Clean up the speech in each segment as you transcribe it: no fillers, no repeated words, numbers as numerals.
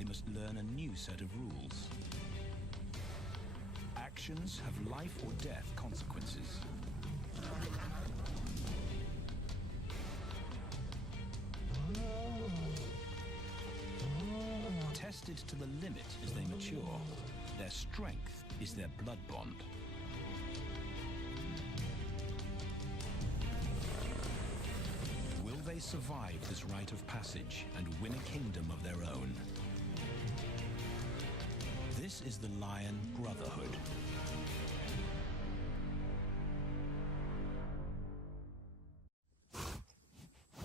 they must learn a new set of rules. Actions have life or death consequences. Tested to the limit as they mature, their strength is their blood bond. Will they survive this rite of passage and win a kingdom of their own? This is the Lion Brotherhood.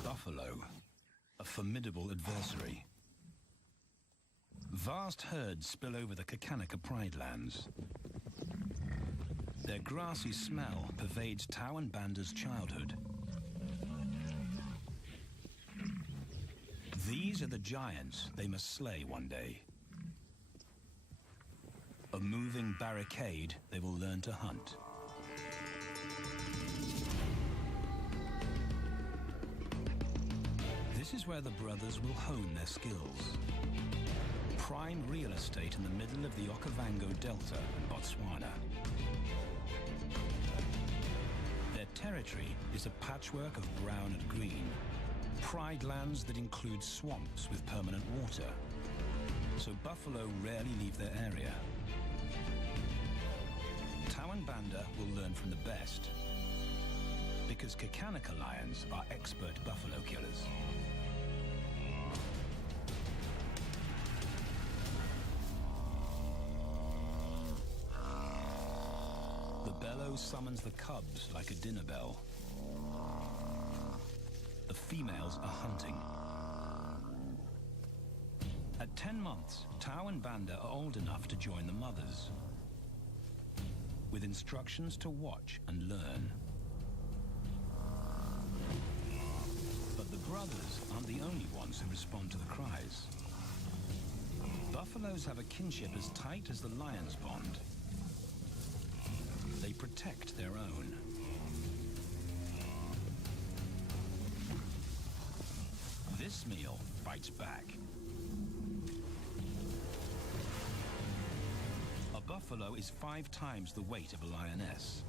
Buffalo, a formidable adversary. Vast herds spill over the Kakanika Pride Lands. Their grassy smell pervades Tawan Banda's childhood. These are the giants they must slay one day. A moving barricade they will learn to hunt. This is where the brothers will hone their skills. Prime real estate in the middle of the Okavango Delta in Botswana. Their territory is a patchwork of brown and green. Pride lands that include swamps with permanent water. So buffalo rarely leave their area. Tawan Banda will learn from the best, because Kakanika lions are expert buffalo killers. The bellow summons the cubs like a dinner bell. The females are hunting. At 10 months, Tawan Banda are old enough to join the mothers, with instructions to watch and learn. But the brothers aren't the only ones who respond to the cries. Buffaloes have a kinship as tight as the lion's bond. They protect their own. This meal bites back. A buffalo is 5 times the weight of a lioness.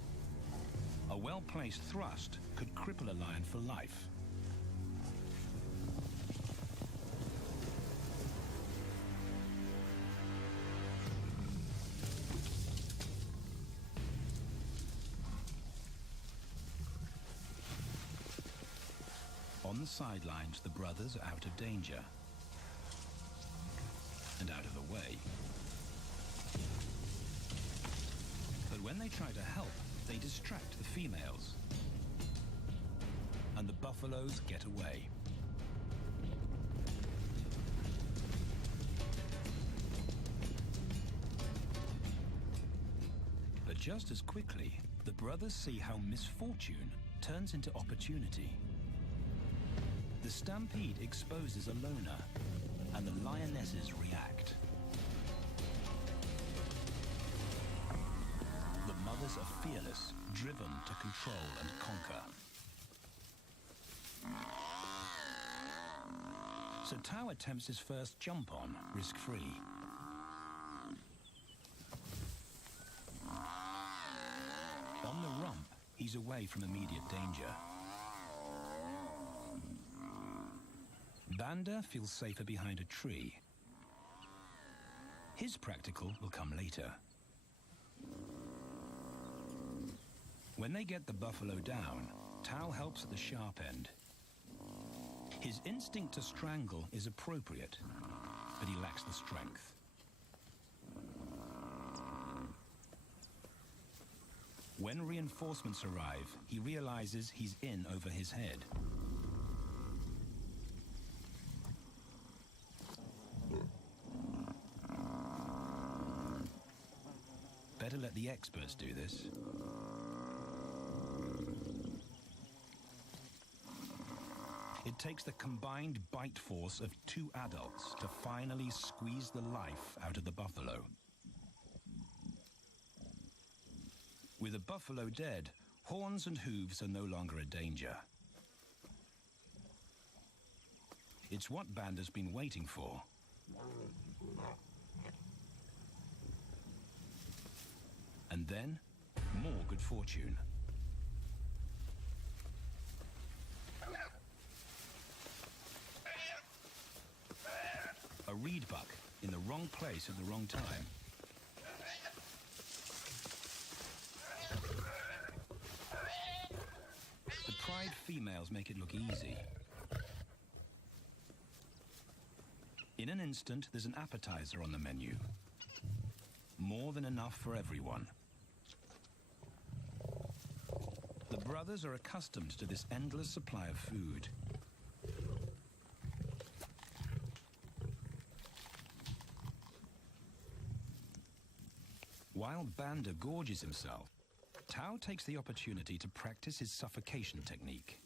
A well-placed thrust could cripple a lion for life. On the sidelines, the brothers are out of danger and out of the way. But when they try to help, they distract the females, and the buffaloes get away. But just as quickly, the brothers see how misfortune turns into opportunity. The stampede exposes a loner, and the lionesses react. The mothers are fearless, driven to control and conquer. So Tao attempts his first jump on, risk-free. On the rump, he's away from immediate danger. Banda feels safer behind a tree. His practical will come later. When they get the buffalo down, Tao helps at the sharp end. His instinct to strangle is appropriate, but he lacks the strength. When reinforcements arrive, he realizes he's in over his head. Better let the experts do this. It takes the combined bite force of 2 adults to finally squeeze the life out of the buffalo. With a buffalo dead, horns and hooves are no longer a danger. It's what Banda's been waiting for, And then, more good fortune. A reed buck in the wrong place at the wrong time. The pride females make it look easy. In an instant, there's an appetizer on the menu. More than enough for everyone. The brothers are accustomed to this endless supply of food. While Banda gorges himself, Tao takes the opportunity to practice his suffocation technique.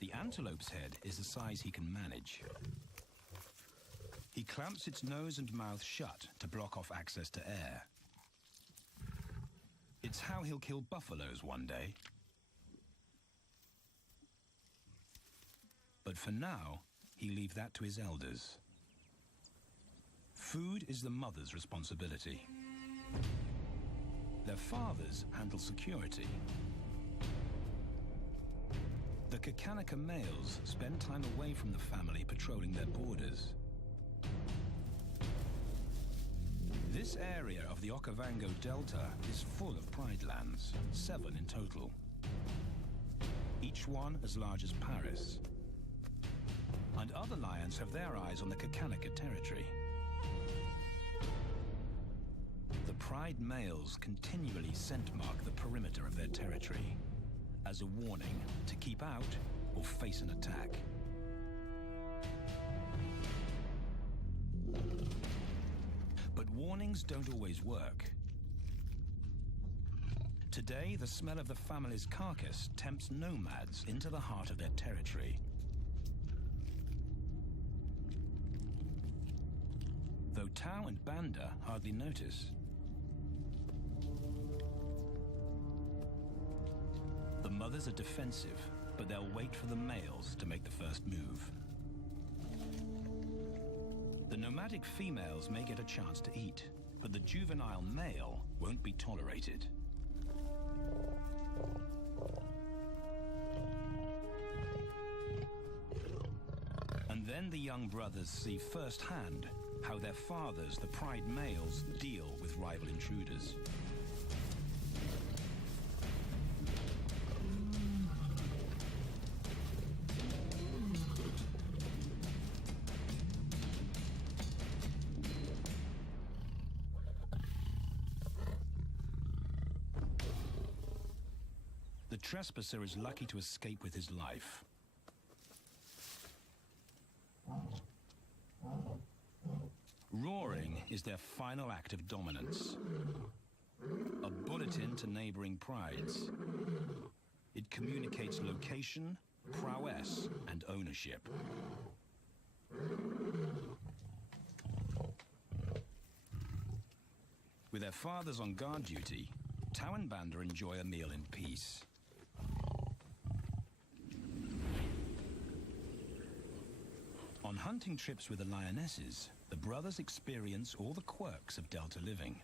The antelope's head is the size he can manage. He clamps its nose and mouth shut to block off access to air. It's how he'll kill buffaloes one day. But for now, he leaves that to his elders. Food is the mother's responsibility. Their fathers handle security. The Kakanika males spend time away from the family patrolling their borders. This area of the Okavango Delta is full of pride lands, 7 in total. Each one as large as Paris. And other lions have their eyes on the Kakanika territory. The pride males continually scent mark the perimeter of their territory as a warning to keep out or face an attack. But warnings don't always work. Today, the smell of the family's carcass tempts nomads into the heart of their territory. Though Tao and Banda hardly notice. The mothers are defensive, but they'll wait for the males to make the first move. The nomadic females may get a chance to eat, but the juvenile male won't be tolerated. And then the young brothers see firsthand how their fathers, the pride males, deal with rival intruders. The trespasser is lucky to escape with his life. Roaring is their final act of dominance. A bulletin to neighboring prides. It communicates location, prowess, and ownership. With their fathers on guard duty, Tao and Banda enjoy a meal in peace. On hunting trips with the lionesses, the brothers experience all the quirks of Delta living.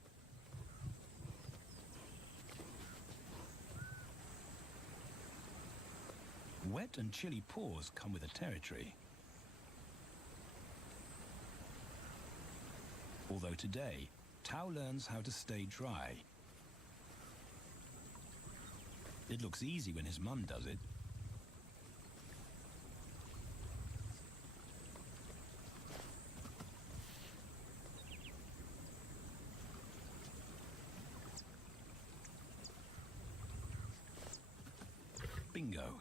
Wet and chilly paws come with the territory. Although today, Tao learns how to stay dry. It looks easy when his mum does it. Bingo.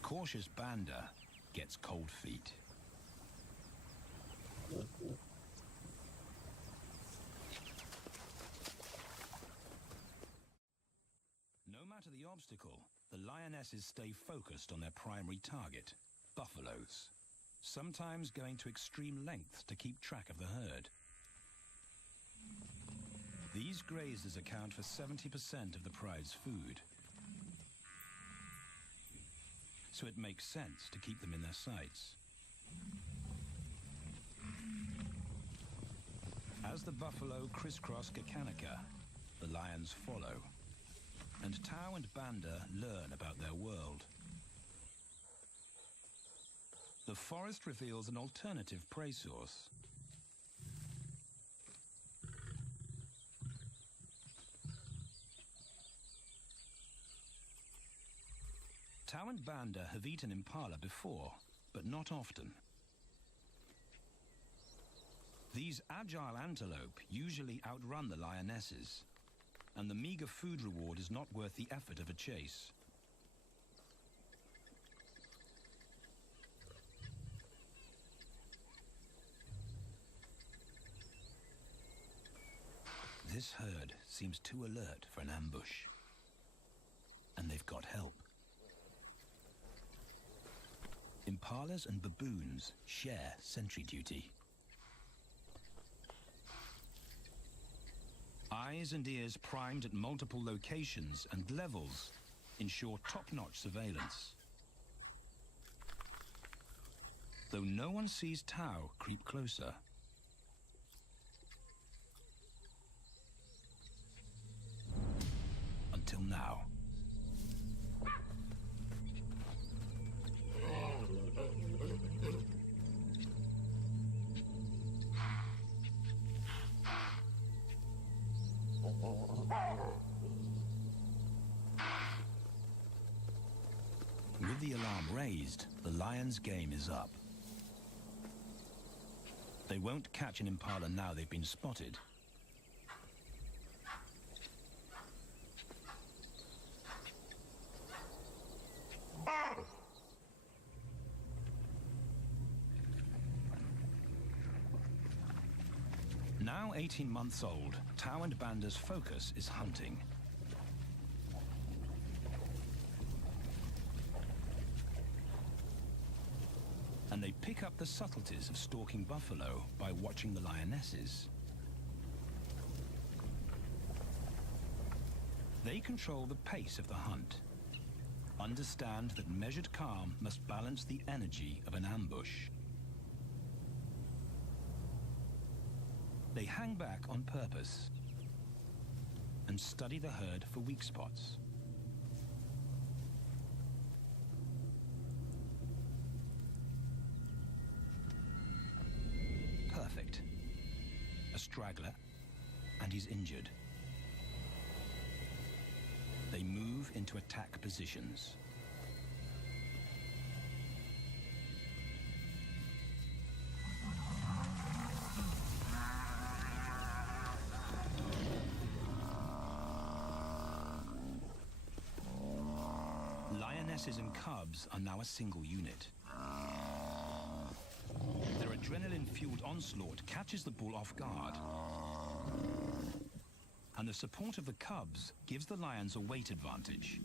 Cautious Banda gets cold feet. No matter the obstacle, the lionesses stay focused on their primary target, buffaloes, sometimes going to extreme lengths to keep track of the herd. These grazers account for 70% of the pride's food. so it makes sense to keep them in their sights. As the buffalo crisscross Gakanika, the lions follow, and Tao and Banda learn about their world. The forest reveals an alternative prey source. Tao and Banda have eaten impala before, but not often. These agile antelope usually outrun the lionesses, and the meager food reward is not worth the effort of a chase. This herd seems too alert for an ambush, and they've got help. Impalas and baboons share sentry duty. Eyes and ears primed at multiple locations and levels ensure top-notch surveillance. Though no one sees Tao creep closer. Until now. With the alarm raised, the lion's game is up. They won't catch an impala now they've been spotted. Now 18 months old, Tao and Banda's focus is hunting. And they pick up the subtleties of stalking buffalo by watching the lionesses. They control the pace of the hunt, understand that measured calm must balance the energy of an ambush. They hang back on purpose and study the herd for weak spots. Perfect. A straggler, and he's injured. They move into attack positions. Lionesses and cubs are now a single unit. Their adrenaline-fueled onslaught catches the bull off guard. And the support of the cubs gives the lions a weight advantage.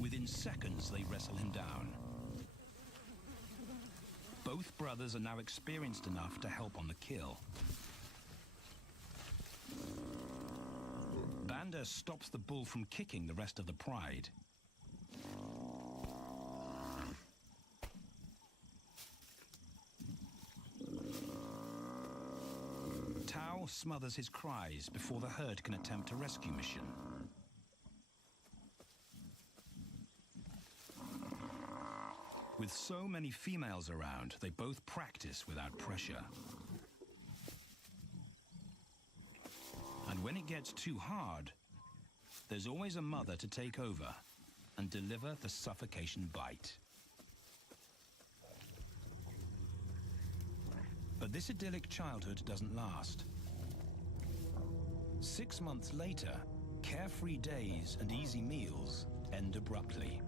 Within seconds, they wrestle him down. Both brothers are now experienced enough to help on the kill. Banda stops the bull from kicking the rest of the pride. Tao smothers his cries before the herd can attempt a rescue mission. With so many females around, they both practice without pressure. And when it gets too hard, there's always a mother to take over and deliver the suffocation bite. But this idyllic childhood doesn't last. 6 months later, carefree days and easy meals end abruptly.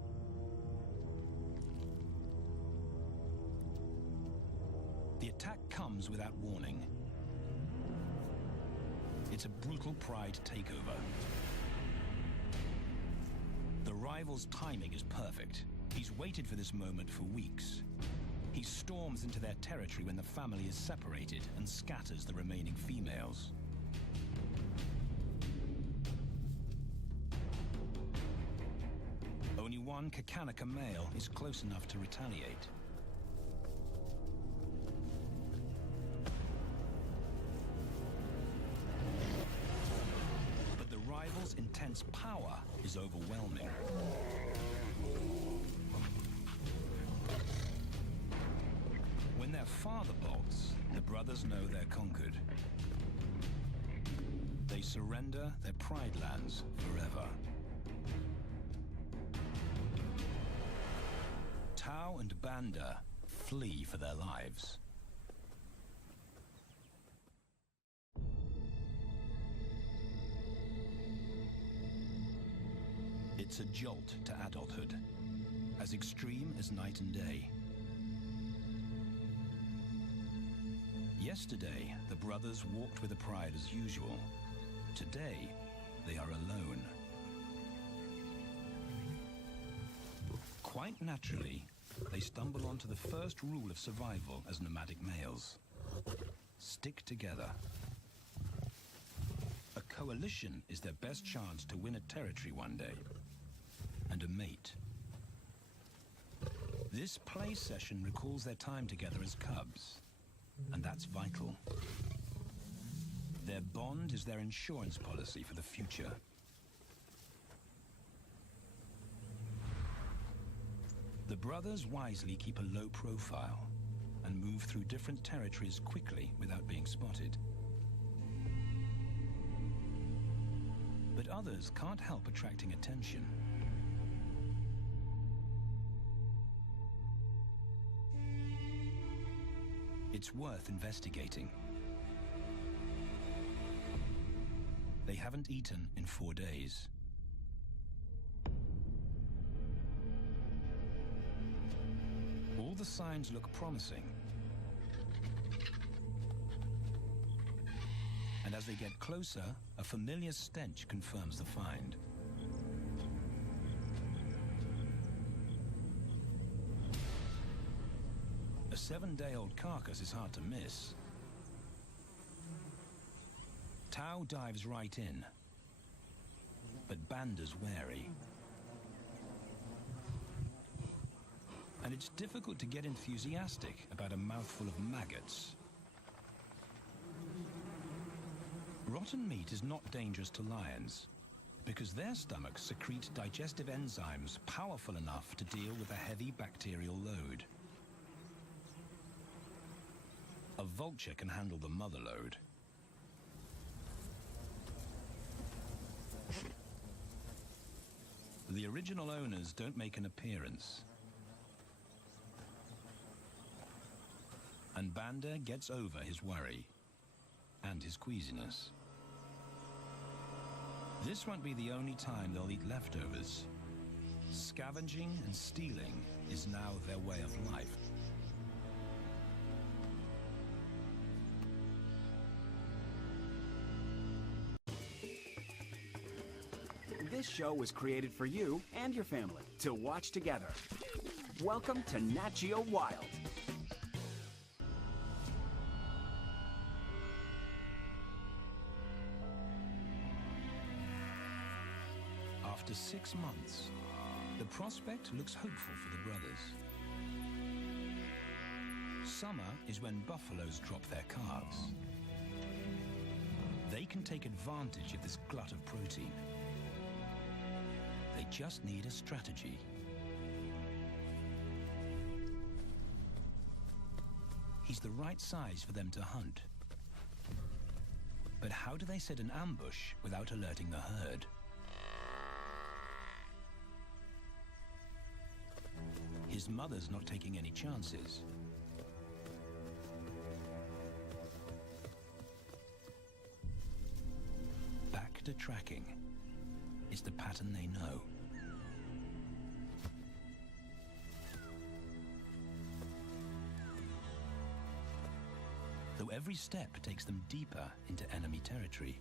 The attack comes without warning. It's a brutal pride takeover. The rival's timing is perfect. He's waited for this moment for weeks. He storms into their territory when the family is separated and scatters the remaining females. Only one Kakanika male is close enough to retaliate. But the rival's intense power is overwhelming. When their father bolts, the brothers know they're conquered. They surrender their pride lands forever. Tau and Banda flee for their lives. It's a jolt to adulthood, as extreme as night and day. Yesterday, the brothers walked with a pride as usual. Today, they are alone. Quite naturally, they stumble onto the first rule of survival as nomadic males. Stick together. A coalition is their best chance to win a territory one day. And a mate. This play session recalls their time together as cubs. And that's vital. Their bond is their insurance policy for the future. The brothers wisely keep a low profile and move through different territories quickly without being spotted. But others can't help attracting attention. It's worth investigating. They haven't eaten in 4 days. All the signs look promising. And as they get closer, a familiar stench confirms the find. A 7-day-old carcass is hard to miss. Tau dives right in, but Banda's wary. And it's difficult to get enthusiastic about a mouthful of maggots. Rotten meat is not dangerous to lions, because their stomachs secrete digestive enzymes powerful enough to deal with a heavy bacterial load. A vulture can handle the mother load. The original owners don't make an appearance. And Banda gets over his worry and his queasiness. This won't be the only time they'll eat leftovers. Scavenging and stealing is now their way of life. This show was created for you and your family to watch together. Welcome to Nat Geo Wild. After 6 months, the prospect looks hopeful for the brothers. Summer is when buffaloes drop their calves. They can take advantage of this glut of protein. They just need a strategy. He's the right size for them to hunt. But how do they set an ambush without alerting the herd? His mother's not taking any chances. Back to tracking. It's the pattern they know. Though every step takes them deeper into enemy territory.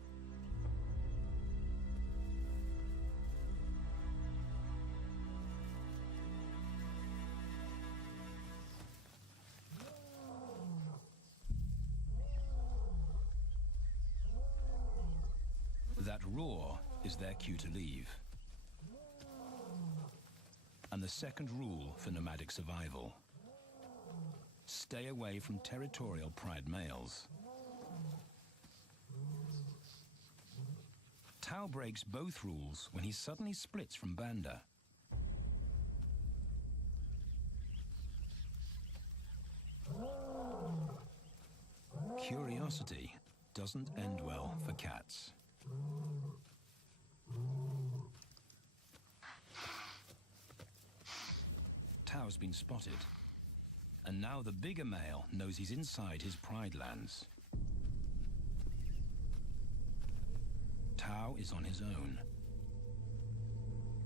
That roar is their cue to leave. and the second rule for nomadic survival. Stay away from territorial pride males. Tao breaks both rules when he suddenly splits from Banda. Curiosity doesn't end well for cats. Tao's been spotted, and now the bigger male knows he's inside his pride lands. Tao is on his own.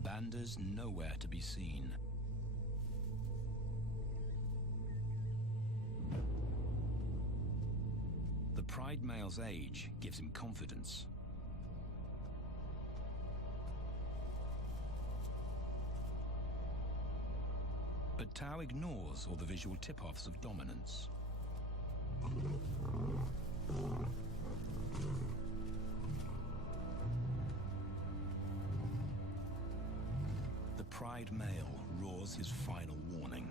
Banda's nowhere to be seen. The pride male's age gives him confidence. But Tao ignores all the visual tip-offs of dominance. The pride male roars his final warning.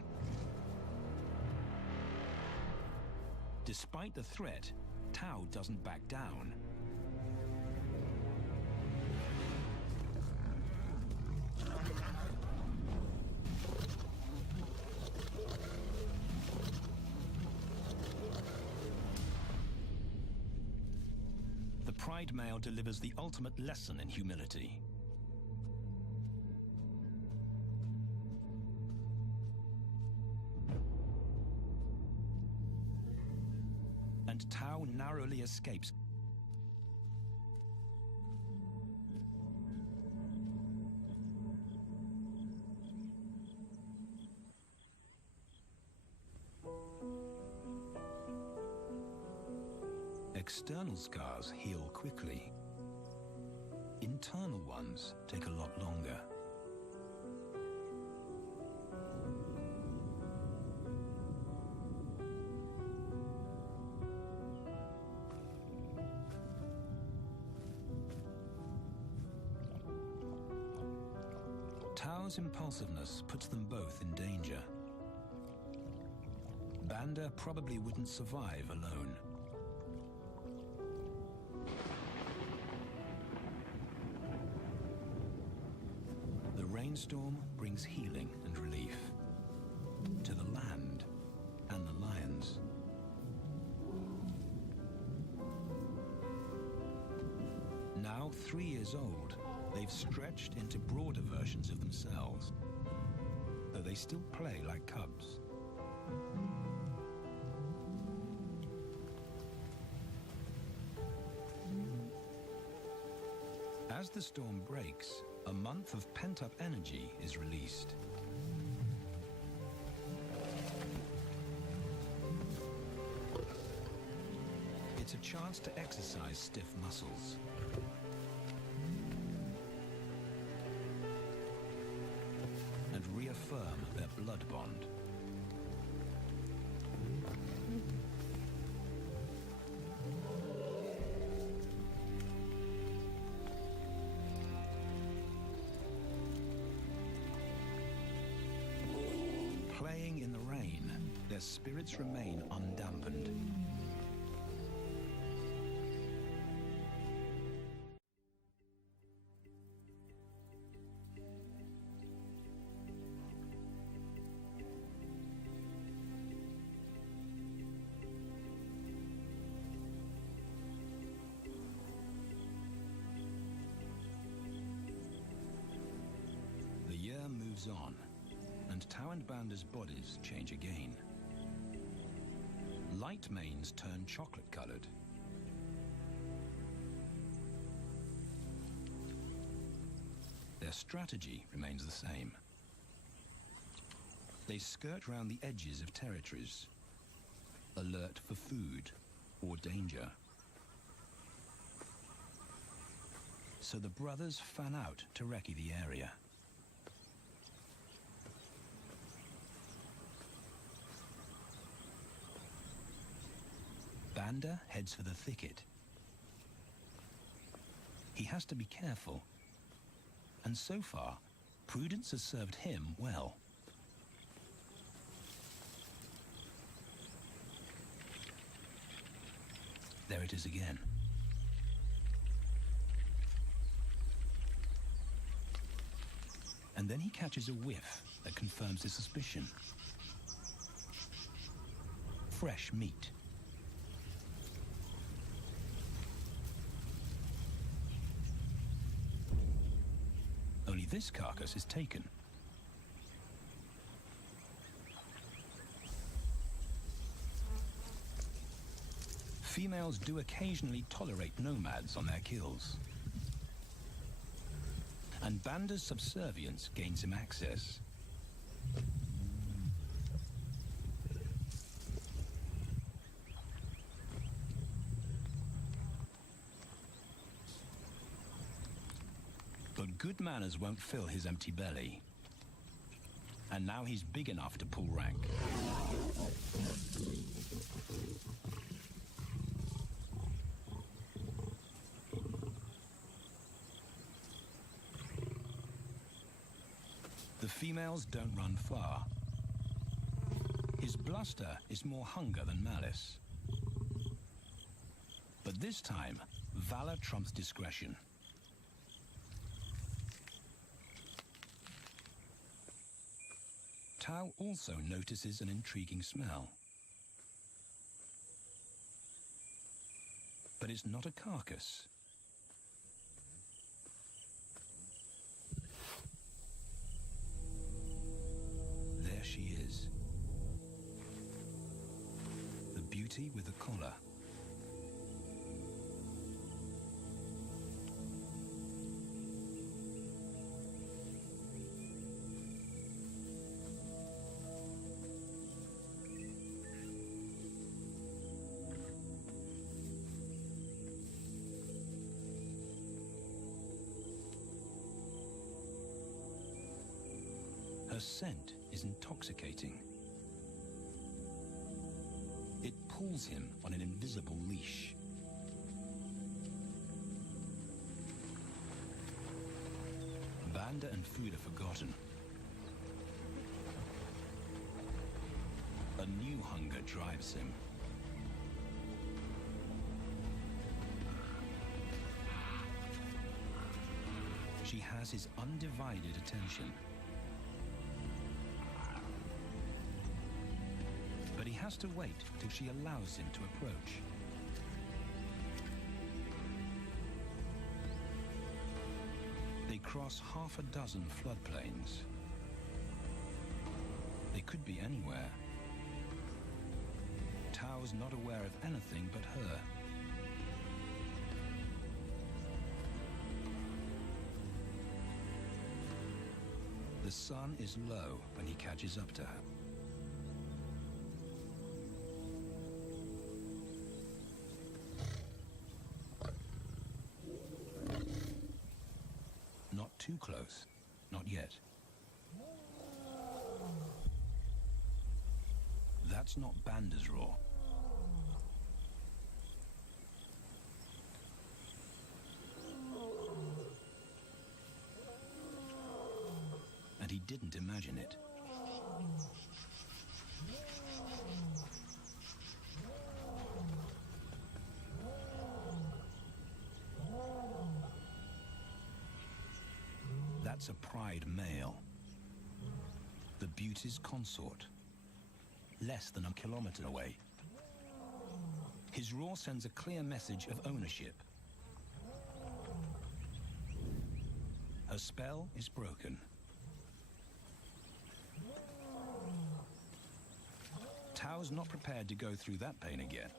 Despite the threat, Tao doesn't back down. The pride male delivers the ultimate lesson in humility. And Tao narrowly escapes. External scars heal quickly. Internal ones take a lot longer. Tao's impulsiveness puts them both in danger. Banda probably wouldn't survive alone. The rainstorm brings healing and relief to the land and the lions. Now 3 years old, they've stretched into broader versions of themselves, though they still play like cubs. As the storm breaks, a month of pent-up energy is released. It's a chance to exercise stiff muscles. And reaffirm their blood bond. Playing in the rain, their spirits remain undampened. The year moves on, and Tao and Banda's bodies change again. Light manes turn chocolate-colored. Their strategy remains the same. They skirt round the edges of territories, alert for food or danger. So the brothers fan out to recce the area. Banda heads for the thicket. He has to be careful, and so far, Prudence has served him well. There it is again. And then he catches a whiff that confirms his suspicion. Fresh meat. Only this carcass is taken. Females do occasionally tolerate nomads on their kills. And Banda's subservience gains him access. But good manners won't fill his empty belly. And now he's big enough to pull rank. The females don't run far. His bluster is more hunger than malice. But this time, valor trumps discretion. Tao also notices an intriguing smell. But it's not a carcass. There she is. The beauty with the collar. Her scent is intoxicating. It pulls him on an invisible leash. Banda and food are forgotten. A new hunger drives him. She has his undivided attention. But he has to wait till she allows him to approach. They cross half a dozen floodplains. They could be anywhere. Tao's not aware of anything but her. The sun is low when he catches up to her. Not too close. Not yet. That's not Banda's roar. And he didn't imagine it. That's a pride male. The beauty's consort. Less than a kilometer away. His roar sends a clear message of ownership. Her spell is broken. Tao's not prepared to go through that pain again.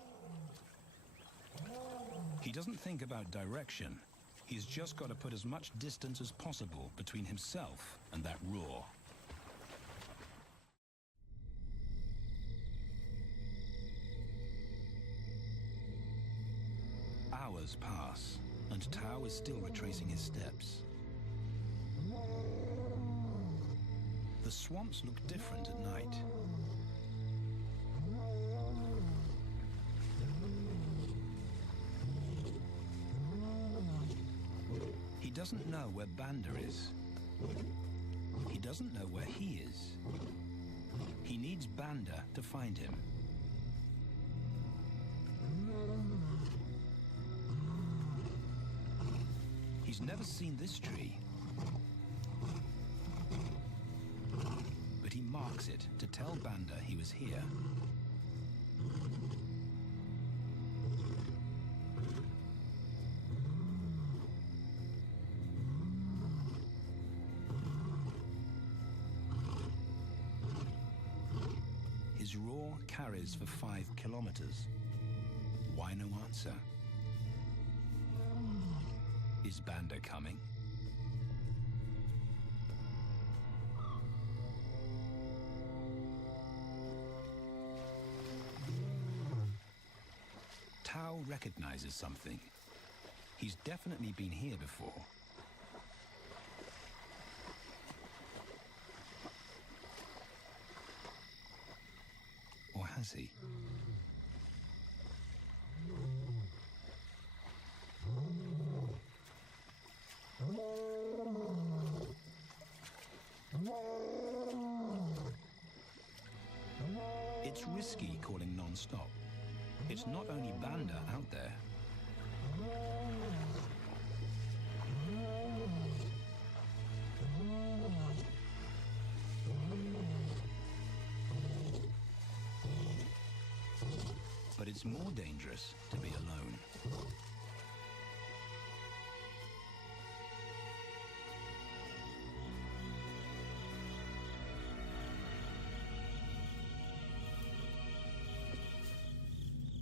He doesn't think about direction. He's just got to put as much distance as possible between himself and that roar. Hours pass, and Tao is still retracing his steps. The swamps look different at night. He doesn't know where Banda is. doesn't know where he is. He needs Banda to find him. He's never seen this tree, but he marks it to tell Banda he was here. His roar carries for 5 kilometers. Why no answer? Is Banda coming? Tao recognizes something. He's definitely been here before. Or has he? It's risky calling non-stop. It's not only Banda out there. But it's more dangerous to be alone.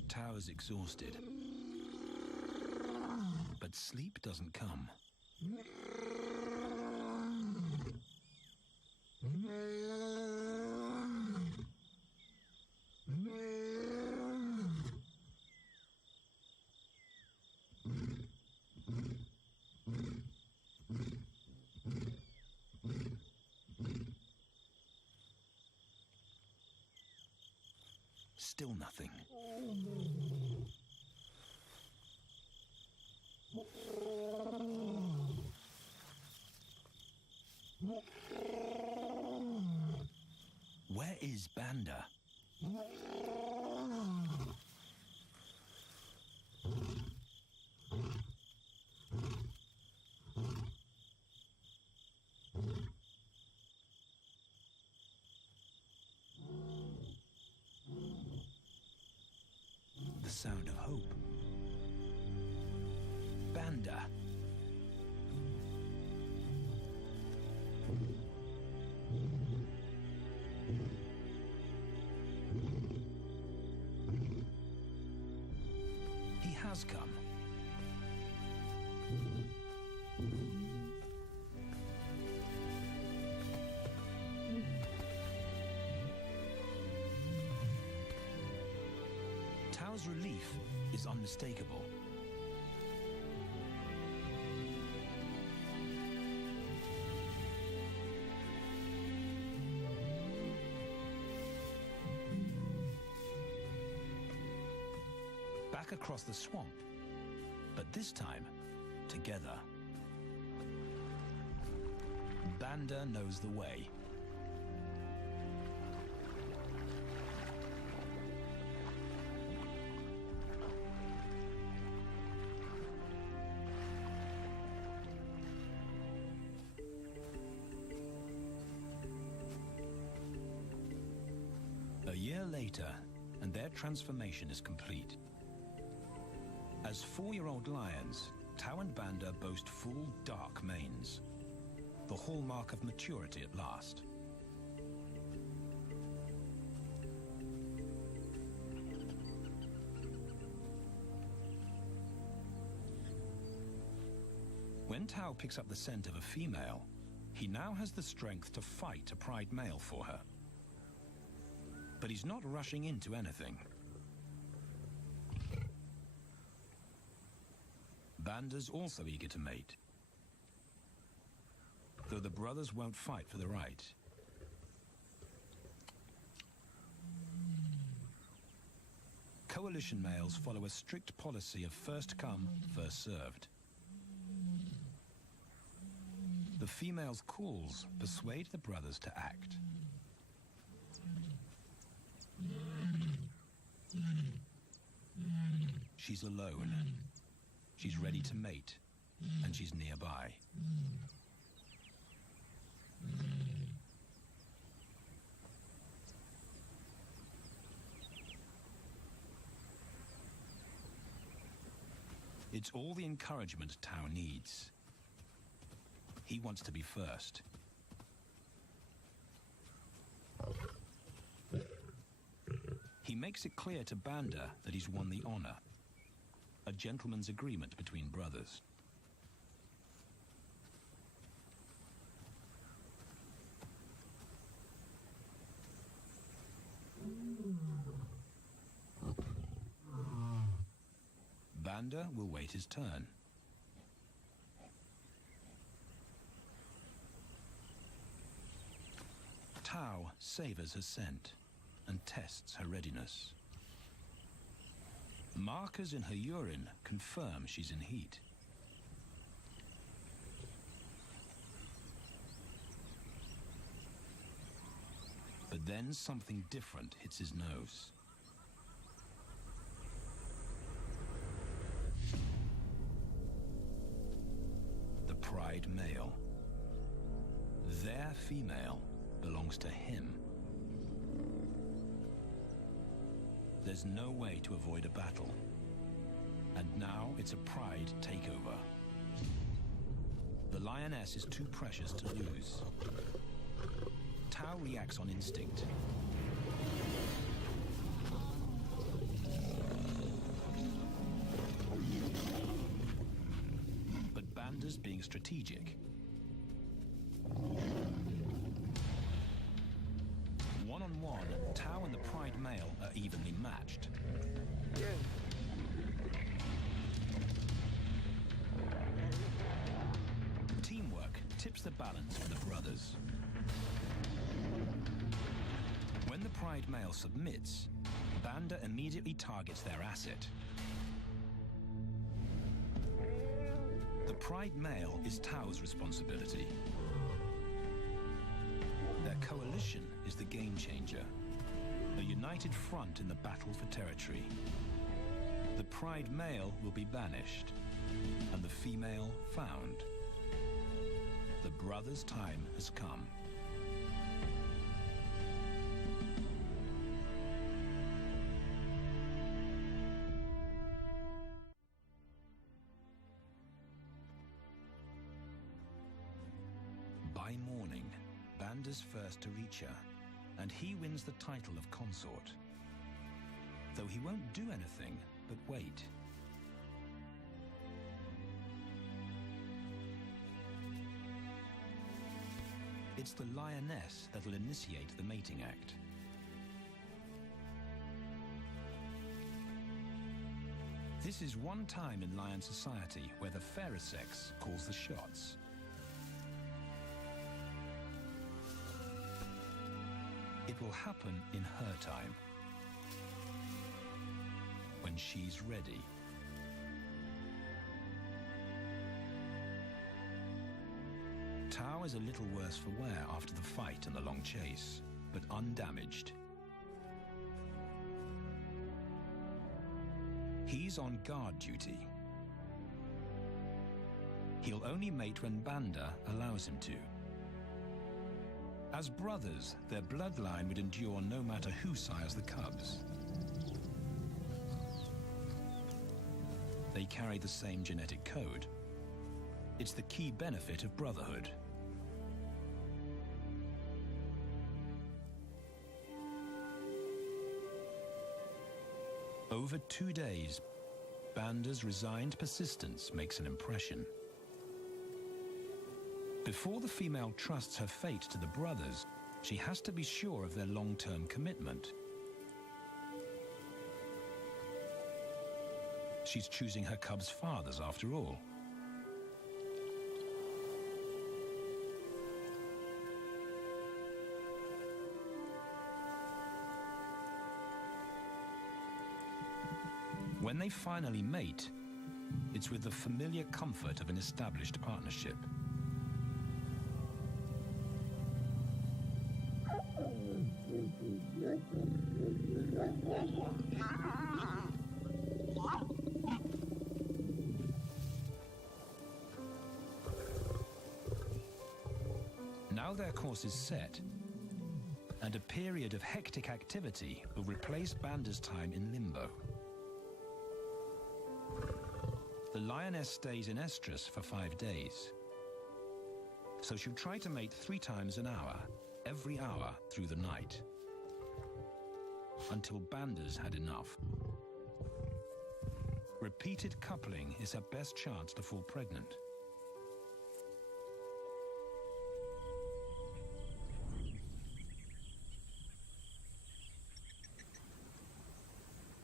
Tao is exhausted, but sleep doesn't come. Still nothing. Where is Banda? The sound of hope. Banda. He has come. Tao's relief is unmistakable. Back across the swamp, but this time, together. Banda knows the way. A year later, and their transformation is complete. As 4-year-old lions, Tao and Banda boast full, dark manes, the hallmark of maturity at last. When Tao picks up the scent of a female, he now has the strength to fight a pride male for her. But he's not rushing into anything. Banda's also eager to mate, though the brothers won't fight for the right. Coalition males follow a strict policy of first come, first served. The female's calls persuade the brothers to act. She's alone. She's ready to mate, and she's nearby. It's all the encouragement Tao needs. He wants to be first. He makes it clear to Banda that he's won the honor. A gentleman's agreement between brothers. Banda will wait his turn. Tao savors her scent and tests her readiness. Markers in her urine confirm she's in heat. But then something different hits his nose. The Pride male. Their female belongs to him. There's no way to avoid a battle. And now it's a Pride takeover. The lioness is too precious to lose. Tao reacts on instinct. But Banda's being strategic. One-on-one, Tao and the Pride male are evenly matched. Teamwork tips the balance for the brothers. When the Pride male submits, Banda immediately targets their asset. The Pride male is Tao's responsibility. Their coalition is the game changer, a united front in the battle for territory. The Pride male will be banished, and the female found. The brothers' time has come. By morning, Banda's first to reach her, and he wins the title of consort. Though he won't do anything but wait. It's the lioness that'll initiate the mating act. This is one time in lion society where the fairer sex calls the shots. It will happen in her time, when she's ready. Tao is a little worse for wear after the fight and the long chase, but undamaged. He's on guard duty. He'll only mate when Banda allows him to. As brothers, their bloodline would endure no matter who sires the cubs. They carry the same genetic code. It's the key benefit of brotherhood. Over 2 days, Banda's resigned persistence makes an impression. Before the female trusts her fate to the brothers, she has to be sure of their long-term commitment. She's choosing her cubs' fathers after all. When they finally mate, it's with the familiar comfort of an established partnership. Now their course is set, and a period of hectic activity will replace Banda's time in limbo. The lioness stays in estrus for 5 days, so she'll try to mate 3 times an hour, every hour through the night, until Banda's had enough. Repeated coupling is her best chance to fall pregnant.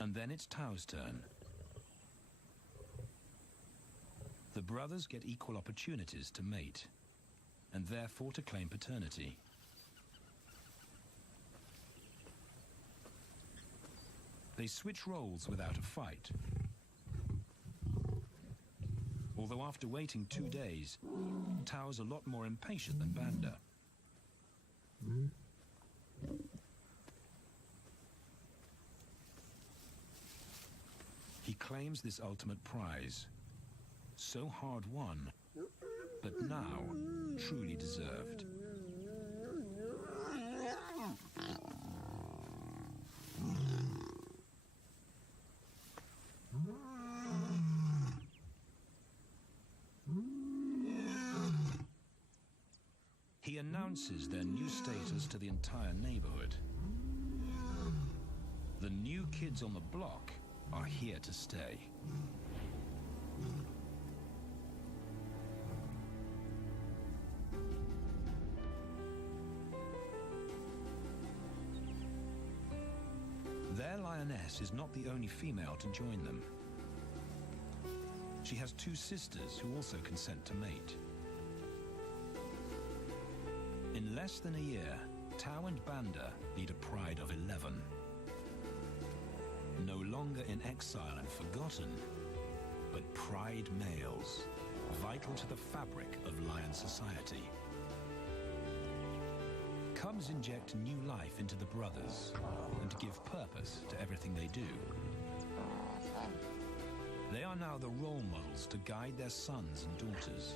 And then it's Tao's turn. The brothers get equal opportunities to mate, and therefore to claim paternity. They switch roles without a fight. Although after waiting 2 days, Tao's a lot more impatient than Banda. He claims this ultimate prize, so hard won, but now truly deserved. He announces their new status to the entire neighborhood. The new kids on the block are here to stay. Their lioness is not the only female to join them. She has 2 sisters who also consent to mate. In less than a year, Tao and Banda lead a pride of 11. No longer in exile and forgotten, but pride males, vital to the fabric of lion society. Cubs inject new life into the brothers and give purpose to everything they do. They are now the role models to guide their sons and daughters.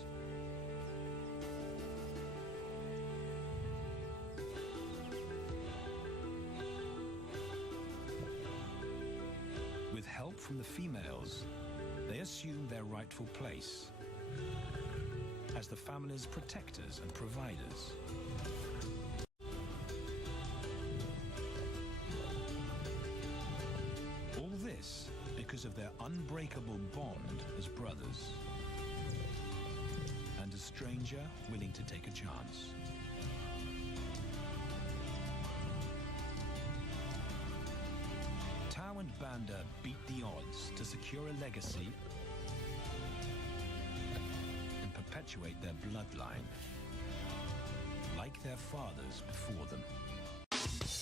With help from the females, they assume their rightful place as the family's protectors and providers. All this because of their unbreakable bond as brothers, and a stranger willing to take a chance. Tao and Banda beat the odds to secure a legacy and perpetuate their bloodline, like their fathers before them.